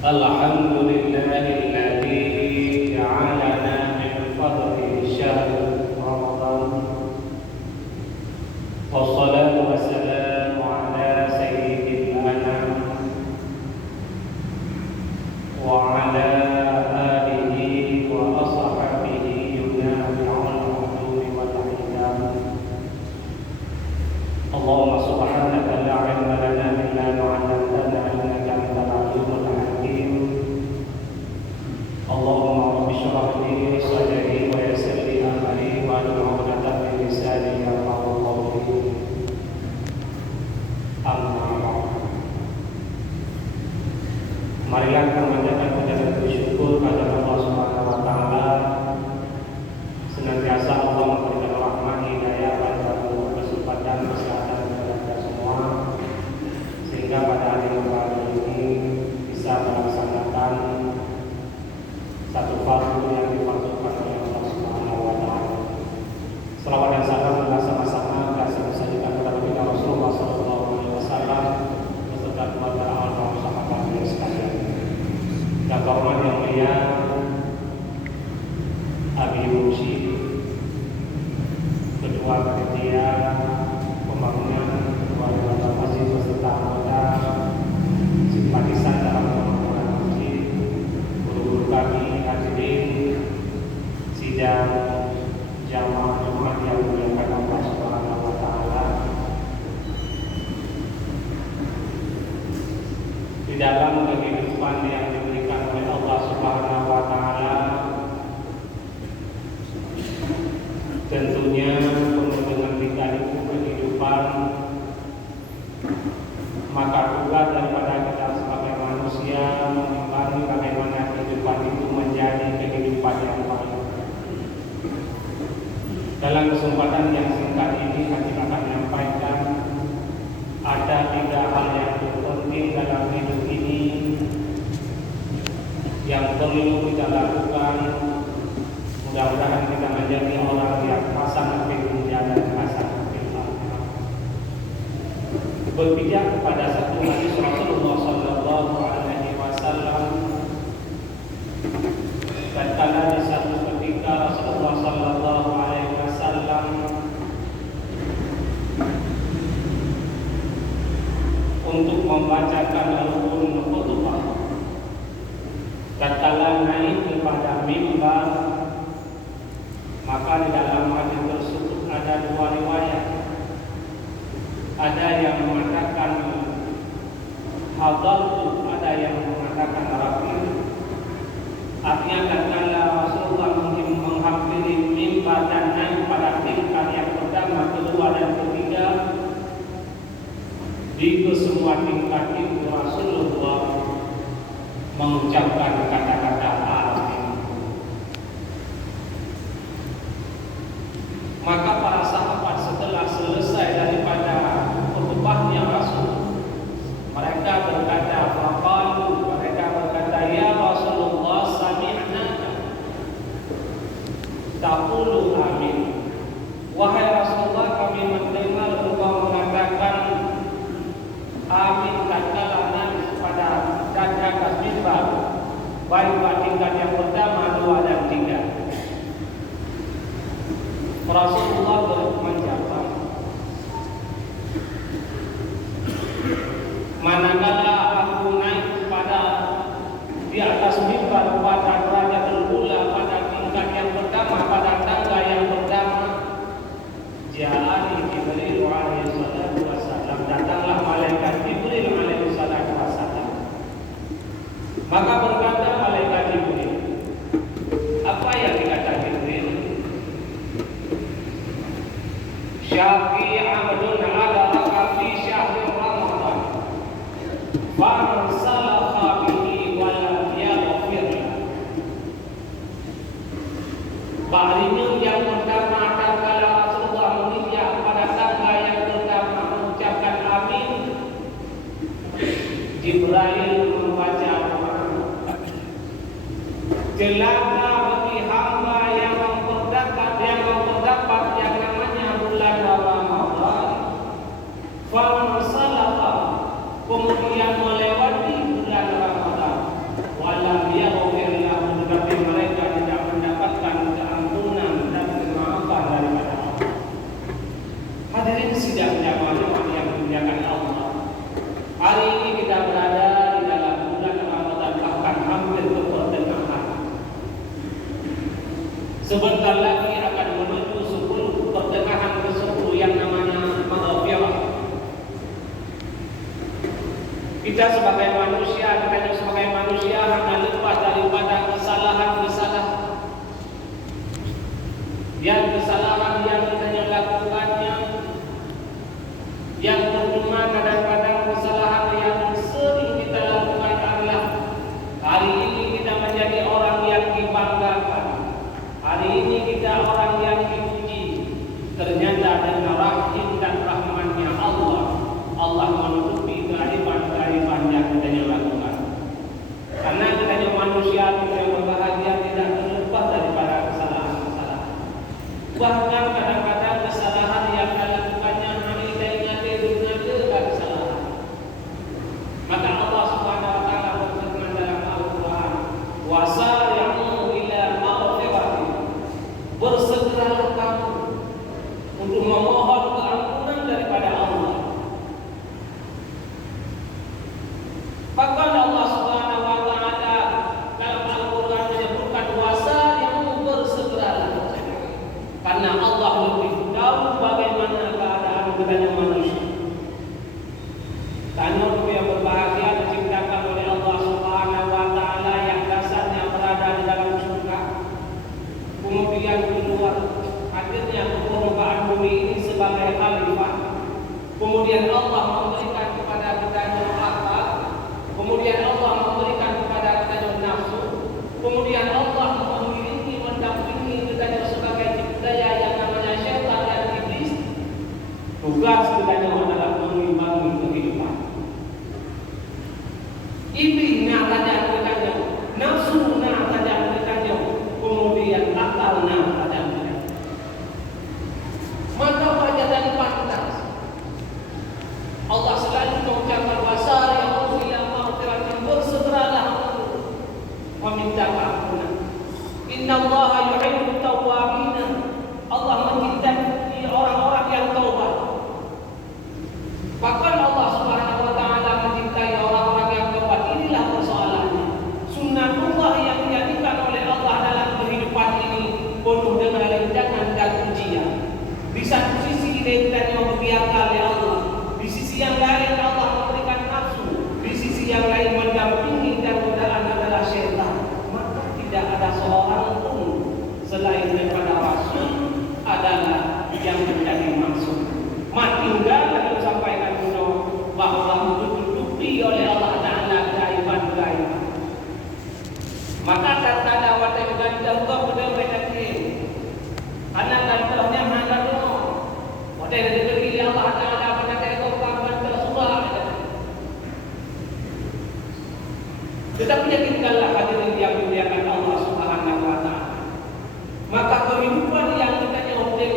Alhamdulillahilladzi ja'alana min fadli syahr Ramadan. Wassalatu wassalamu ala sayyidil anam wa ala alihi wa ashabihi yunadi al-udumi wal hidam. Allahumma subhanaka la ilma lana illa ma 'allamtana innaka antal alimul hakim. Allahumma rabbi shrah li sadri wa yassir li amri wahlul 'uqdatam min lisani yafqahu qawli. Amma ba'd. Marilah kita menjaga puja dan bersyukur kepada Allah Subhanahu wa taala. Senantiasa Allah memberikan rahmat hidayah pada kesempatan kesehatan kepada kita semua, sehingga pada hari ini bisa melaksanakan satu fardu yang difardukan oleh Allah Subhanahu wa taala. Selawat dan salam bersama-sama kasih disajikan kepada kita Rasulullah sallallahu alaihi wasallam beserta keluarga dan sahabat sekalian. Dan hormat yang mulia Abi Musi, Ketua Panitia Pembangunan Ketua Dewan Masjid beserta anggota simpatisan dalam pembangunan masjid, guru-guru kami, hadirin sidang jamaah Jumat yang dimuliakan Allah Subhanahu wa taala. Di dalam kehidupan yang diberikan oleh Allah Subhanahu wa taala, tentunya penuh dengan lika-liku kehidupan, maka tugas daripada kita sebagai manusia mengimbangi bagaimana kehidupan itu menjadi kehidupan yang baik. Dalam kesempatan yang singkat ini kami akan menyampaikan ada 3 hal yang terpenting dalam hidup ini yang perlu kita lakukan. Mudah-mudahan kita menjadi orang yang hasanah fid dunya dan hasanah fil akhirah. Berpijak kepada satu hadis Rasulullah sallallahu alaihi wasallam, tatkala di satu ketika Rasulullah sallallahu alaihi wasallam untuk membacakan rukun khutbah, tatkala naik kepada mimbar, maka di dalam hadis tersebut ada 2 riwayat. Ada yang mengatakan hadartu, ada yang mengatakan rafiq. Artinya tatkala Rasulullah menghampiri mimbar dan naik pada tingkat yang pertama, kedua dan ketiga, di kesemua tingkat itu Rasulullah mengucapkan kata-kata amin. Maka para sahabat setelah selesai daripada khutbahnya Rasul, mereka berkata, ya Rasulullah, sami'naka taqulu amin. Wahai Rasulullah, kami mendengar engkau mengatakan amin tatkala naik pada atas mimbar, baik tingkat yang pertama, 2 dan 3. Rasulullah menjawab, manakala aku naik pada di atas mimbar pada derajat terula, pada tingkat yang pertama, pada tangga yang pertama, ja'ani Jibril alaihi salatu wassalam, datanglah malaikat Jibril alaihi salatu wassalam. Maka berkata malaikat Jibril, apa yang dikata Jibril? Syafi abdun ala fi syahri Ramadan, faman salakha bihi wa lam yaghfir. Baharinya yang pertama tatkala Rasulullah menginjak pada tangga yang pertama mengucapkan amin, Jibril membaca celaka bagi hamba yang memperdapat yang namanya bulan Ramadan, faman salakha, kemudian melewati bulan Ramadan, manusia, katanya sebagai manusia hanya lepas daripada kesalahan-kesalahan. Yang kesalahan yang katanya lakukannya, yang tercuma kadang-kadang kesalahan yang sering kita lakukan adalah hari ini kita menjadi orang yang dibanggakan, hari ini kita orang yang dipuji. Ternyata dengan rahim dan rahmannya Allah menutupi keaiban-keaiban yang kita lakukan. Karena katanya manusia yang berbahagia tidak terlepas daripada kesalahan-kesalahan. Bahkan kadang-kadang kesalahan yang dilakukannya hanya kita ingati dengan kesalahan. Maka Allah Subhanahu wa taala berfirman dalam Al-Qur'an, "Wasari'u ila maghfiratin." Bersegeralah kamu untuk memohon keampunan daripada Allah. Bahkan Allah Subhanahu wa taala dalam Al-Qur'an menyebutkan wasari'u, bersegeralah. Karena Allah lebih tahu bagaimana keadaan kita manusia. Tanya yang berbahagia diciptakan oleh Allah Subhanahu wa taala yang dasarnya berada di dalam surga. Kemudian keluar hadirnya ke permukaan bumi ini sebagai khalifah. Kemudian Allah memberikan kepada kita akal. Kemudian Allah memberikan kepada kita nafsu. Kemudian Allah mengiringi, mendampingi kita sebagai daya yang namanya syaitan dan iblis. Tugas kita adalah mengimbangi kehidupan. Iblisnya saja kita, nafsunya saja kita, kemudian akalnya saja kita. Maka wajar dan pantas Allah selalu mengucapkan wasari'u ila maghfiratin, bersegeralah meminta ampunan. Innallaha yuhibbut tawwabin. Allah mencintai orang-orang yang taubat. Bahkan Allah Subhanahu wa taala mencintai orang-orang yang taubat. Inilah persoalannya. Sunnatullah yang dijadikan oleh Allah dalam kehidupan ini penuh dengan rintangan dan ujian. Di satu sisi kita membiarkan oleh Allah, di sisi yang lain Allah memberikan nafsu, di sisi yang lain mendampingi dan godaan adalah syaitan. Maka tidak ada seorang pun selain daripada Rasul adalah yang menjadi maksud. Tinggal yang disampaikan bahwa ditutupi oleh Allah Taala keaiban-keaiban. Maka kata dakwah yang gandam kau pada mereka ini, karena gandamnya mana dulu? Wadah yang diberi Allah Taala pada kau kawan tersuah. Tetapi yakinkanlah hadirin yang dimuliakan Allah Subhanahu wa taala. Maka kehidupan yang kita nyautnya,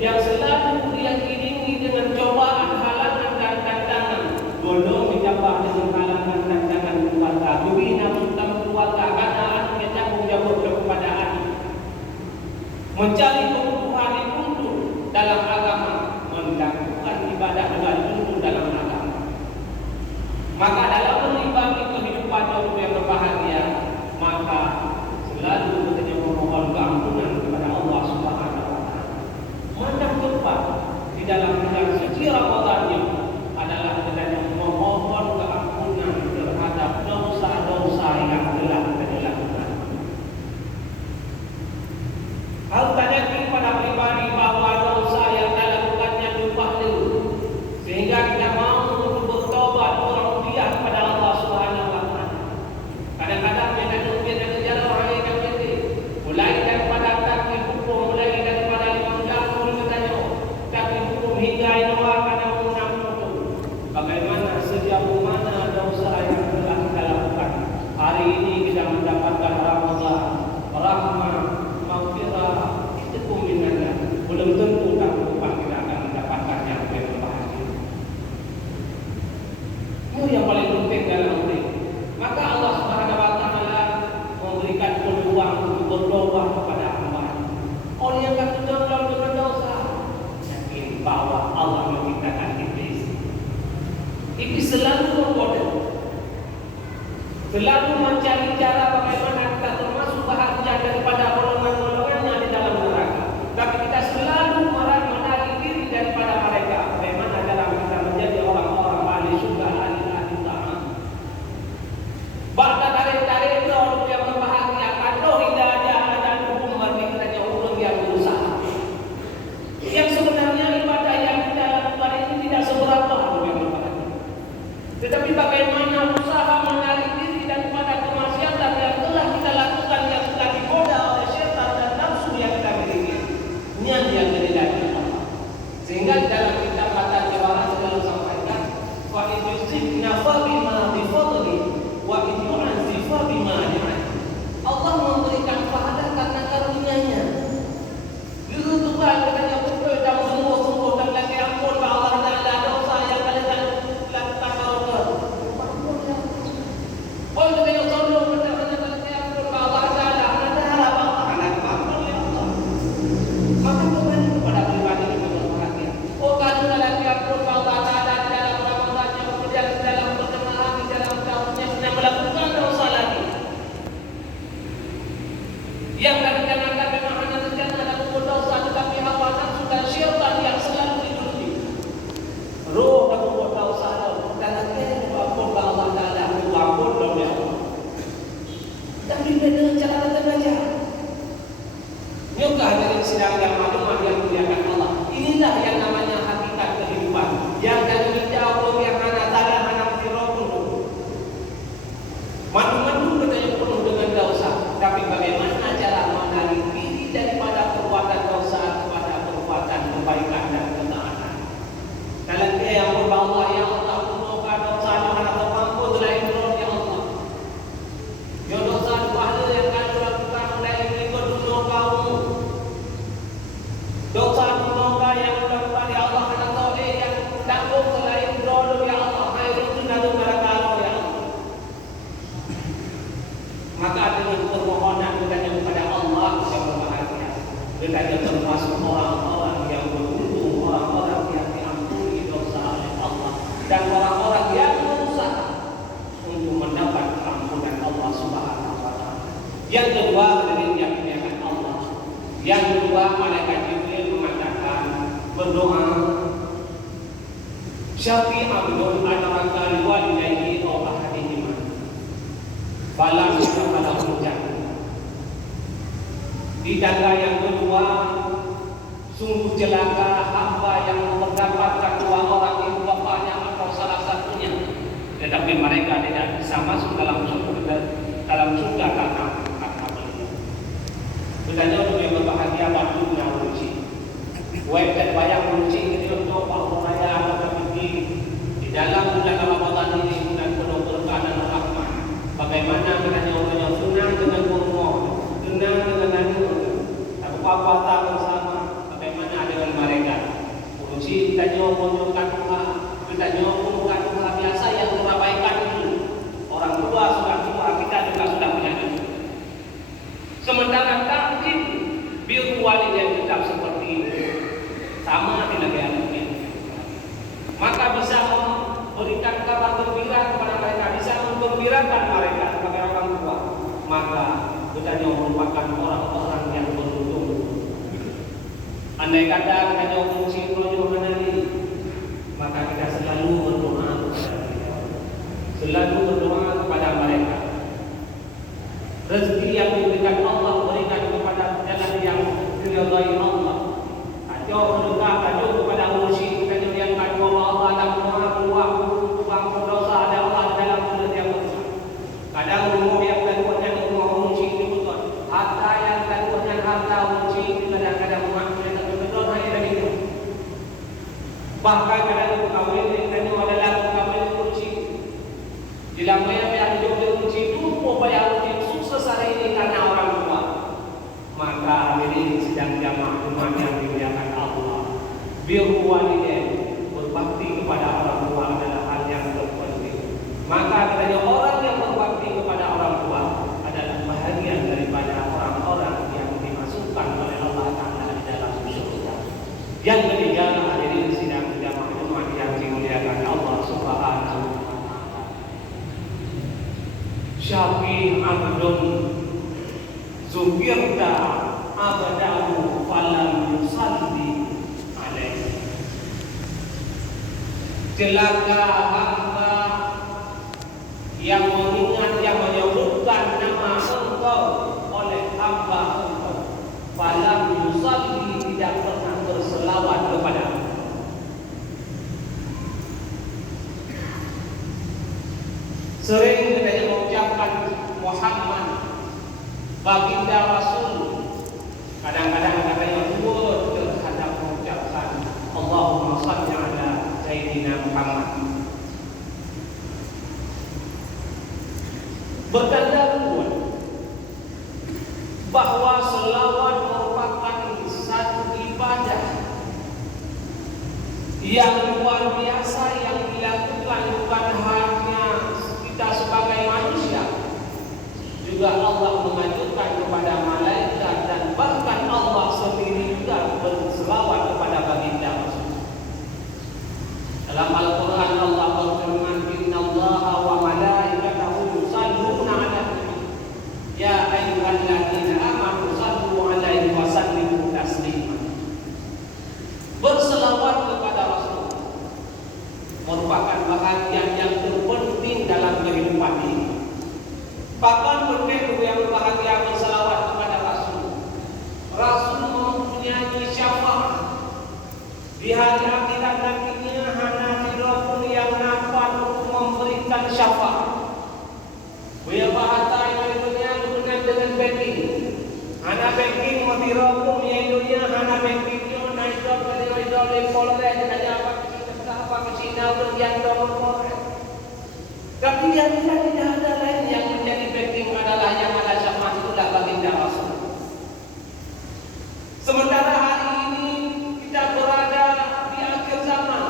yang selalu dia iringi dengan cobaan, halangan dan tantangan, golong ditambah dengan halangan dan tantangan keluarga, bina tentang keluarga, karena anaknya tanggung jawab kepada adik, mencari kebutuhan untuk dalam agama, melakukan ibadah dan untuk dalam agama. Maka dalam mengimbangi kehidupan yang berbahagia, maka selalu kita memohon keampunan kepada Allah Subhanahu wa taala. Macam tempat di dalam bulan suci Ramadan adalah kita memohon keampunan terhadap dosa-dosa yang telah kita lakukan. Hal tanya kepada pribadi bahwa dosa yang kita lakukannya lupa dulu, sehingga kita mau untuk bertobat berrupiah kepada Allah Subhanahu wa taala. Kadang-kadang kita jalan orang yang kita mulai daripada takdir hukum, mulai daripada imam jatuh katanya, takdir hukum hingga inoa pada menang itu. Bagaimana sejauh mana dosa yang telah kita lakukan? Hari ini kita mendapatkan rahmat, maghfirah, itu minallah. Belum tentu tahun kita akan mendapatkan yang lebih bahagia. Itu yang paling penting dalam hidup. Maka Allah Subhanahu wa taala memberikan peluang untuk bertobat kepada hamba. Orang yang akan tenggelam dengan dosa, yakin bahwa Allah menciptakan iblis. Iblis selalu menggoda, selalu mencari cara bagaimana kita termasuk bahagia daripada golongan-golongannya di dalam neraka. Tapi kita selalu menarik diri daripada mereka. Bagaimana dalam kita menjadi orang-orang ahli surga, ahli taat. sidang jamaah Jumat yang dimuliakan Allah. Inilah yang namanya hakikat kehidupan. Yang dari jauh yang anak tala anak sirokun. Madu-madu katanya penuh dengan dosa. Tapi bagaimana cara menarik diri daripada perbuatan dosa kepada perbuatan kebaikan dan ketaatan? Kalau dia yang berbawa ya Allah penuhkan dosa Tuhan atau ampun lain ya Allah. Ya dosa pahala yang kami lakukan lain ikut dulu kamu. Dosa dosa yang dilakukan ya Allah anak soleh yang tanggung selain dulu ya Allah. Hai itu lalu pada kalau ya Allah. Maka dengan permohonan kita kepada Allah yang berbahagia, kita termasuk orang-orang yang beruntung, orang-orang yang diampuni dosa oleh Allah, dan orang-orang yang berusaha untuk mendapat ampunan Allah Subhanahu wa Ta'ala. Yang kedua dari keyakinan Allah. Yang kedua malaikat Jibril mengatakan berdoa. Syafi abdul adraka walidayhi aw ahadihima. Falam pada hujan. Di tangga yang kedua, sungguh celaka hamba yang mendapatkan dua orang ibu bapaknya atau salah satunya, tetapi mereka tidak bisa masuk dalam surga karena beliau. Betulnya untuk yang berbahagia batunya uji. Web dan banyak uji ini untuk Pak Raya atau di dalam bulan Ramadan ini bulan penuh berkah dan rahmat. Bagaimana kita orang senang dengan umur, senang dengan anu, tapi apa bersama. Bagaimana dengan mereka? Uji kita menunjukkan Tuhan, kita menunjukkan Tuhan biasa yang merabaikan itu. Orang tua sudah tua, kita juga sudah punya itu. Sementara takdir birru walidain tetap seperti ini, sama di negara ini. Maka bisa memberikan kabar gembira kepada mereka, bisa menggembirakan mereka sebagai orang tua. Maka kita merupakan orang-orang yang beruntung. Andai kata kita fungsi menuju ini, maka kita selalu berdoa kepada mereka, selalu berdoa kepada mereka. Rezeki yang diberikan Allah berikan kepada jalan yang diridhai Allah. Ajo berdoa ajo kepada mursyid kita yang kedua Allah dalam doa tukang dosa ada Allah dalam mulut yang besar. Kadang umum yang keduanya umum mursyid itu betul. Harta yang keduanya harta mursyid kadang-kadang manusia betul hanya begitu. Bahkan kadang kawin itu adalah kawin mursyid. Dalam yang hidup mursyid itu upaya mursyid sukses hari ini karena orang tua. Maka ini sedang jamaah Jumat yang dimuliakan Allah. Birru walidain, berbakti kepada orang tua adalah hal yang terpenting. Maka katanya orang yang berbakti kepada orang tua adalah bahagian daripada orang-orang yang dimasukkan oleh Allah Ta'ala di dalam surga. Yang ketiga, hadirin sidang jamaah Jumat yang dimuliakan Allah Subhanahu wa Ta'ala. Syafi abdun Zubirta abadahu falam yusalli alaihi. Celaka hamba yang mengingat, yang menyebutkan nama engkau oleh hamba engkau, falam yusalli, tidak pernah berselawat kepada engkau. Sering kita mengucapkan Muhammad baginda Rasul, kadang-kadang katanya buat terhadap mengucapkan Allahumma shalli ala Sayyidina Muhammad. Bertanda kuat bahwa selawat merupakan satu ibadah yang luar biasa yang dilakukan bukan hanya kita sebagai manusia, juga Allah mengajukan kepada malaikat dan bahkan Allah sendiri juga berselawat kepada baginda Rasul. Dalam Al-Quran Allah berfirman, Innallaha wa malaikatahu yusalluna 'alan nabi ya ayyuhalladzina amanu sallu 'alaihi wa sallimu taslima. Berselawat kepada Rasul merupakan bahagian yang terpenting dalam kehidupan ini. Bahkan berbeda yang bahagia berselawat kepada Rasul. Rasul mempunyai mempira pun yang dunia hana video naik drop dari drop dari polres hanya apa ke Cina kemudian drop. Tapi yang tidak ada lain yang menjadi backing adalah yang ada syafaat itulah baginda Rasul. Sementara hari ini kita berada di akhir zaman,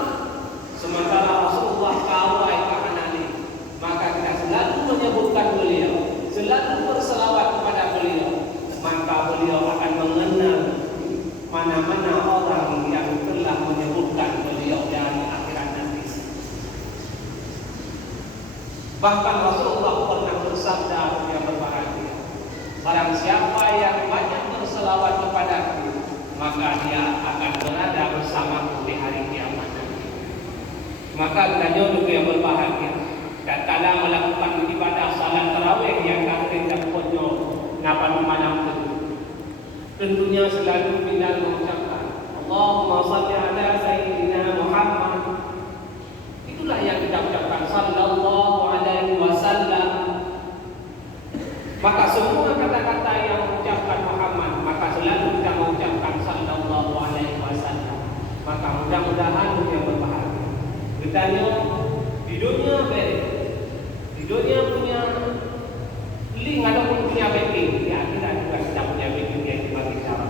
sementara Rasulullah kawai kahanani, maka kita selalu menyebutkan beliau, selalu berselawat kepada beliau, maka beliau akan mengenal mana-mana orang yang telah menyebutkan beliau dari akhirat nanti. Bahkan Rasulullah pernah bersabda yang berbahagia, barang siapa yang banyak berselawat kepadaku, maka dia akan berada bersamaku di hari kiamat nanti. Maka kita jodoh yang berbahagia, dan kala melakukan ibadah salat tarawih yang akan kita punya ngapan malam itu, tentunya selalu kita mengucapkan Allahumma salli ala Sayyidina Muhammad. Itulah yang kita ucapkan, sallallahu alaihi wasallam. Maka semua kata-kata yang mengucapkan Muhammad, maka selalu kita mengucapkan sallallahu alaihi wasallam. Maka mudah-mudahan kita berbahagia. Ditanya di dunia di dunia punya link ataupun punya backing, ya kita juga tidak punya backing yang dibagi cara.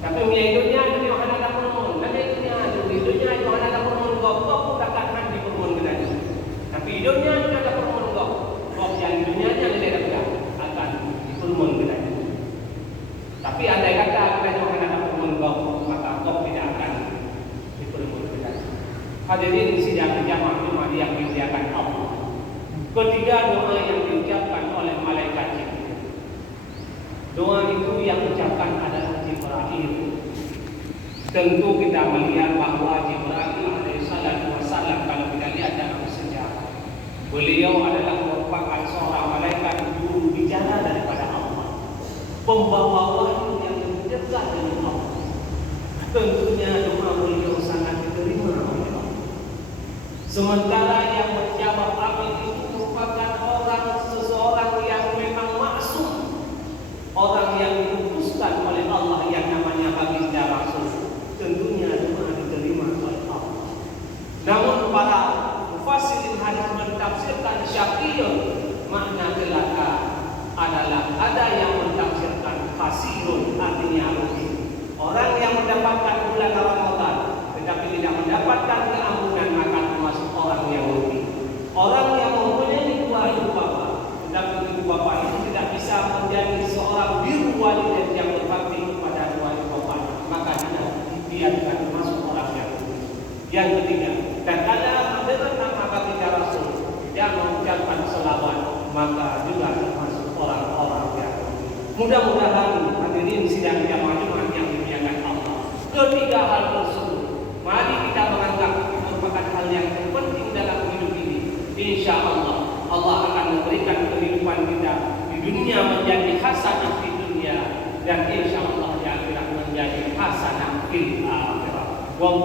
Tapi punya dunia itu yang ada permun, ada dunia itu ada permun gop takkan handi permun kedai. Tapi dunia itu ada permun gop yang dunianya tidak ada akan dipermun kedai. Tapi andai kata kita jangan ada permun gop, maka gop tidak akan dipermun kedai. Hadirin sidang jamaah Jumat yang dimuliakan Allah. Ketiga doa yang diucapkan oleh malaikat Jibril. Doa itu yang diucapkan adalah Jibril. Tentu kita melihat bahwa Jibril alaihissalam kalau kita lihat dalam sejarah, beliau adalah merupakan seorang malaikat juru bicara daripada Allah, pembawa wahyu yang dekat dengan Allah. Tentunya doa beliau sangat diterima oleh Allah. Sementara yang menjawab amin itu merupakan seseorang yang memang maksum, orang yang diputuskan oleh Allah yang namanya baginda Rasul. Tentunya doa diterima oleh Allah. Namun para mufassirin hadis mentafsirkan syaqiyun, makna celaka adalah ada yang mentafsirkan khasirun, artinya rugi. Orang yang mendapatkan bulan Ramadan tetapi tidak mendapatkan keampunan, maka termasuk orang yang rugi. Orang yang mempunyai dua ibu bapa, tetapi ibu bapa itu tidak bisa menjadi seorang biru walidain yang berbakti kepada dua ibu bapa, maka dia tidak termasuk orang yang rugi. Yang ketiga, dan kala mendengar nama baginda Rasul yang mengucapkan selawat, maka juga termasuk orang-orang yang rugi. Mudah-mudahan hadirin sidang jamaah Jumat yang dimuliakan Allah, ketiga hal tersebut mari kita menganggap merupakan hal yang penting dalam hidup ini. Insya Allah, Allah akan memberikan kehidupan kita di dunia menjadi hasanah di dunia, dan insya Allah di akhirat menjadi hasanah fil akhirat.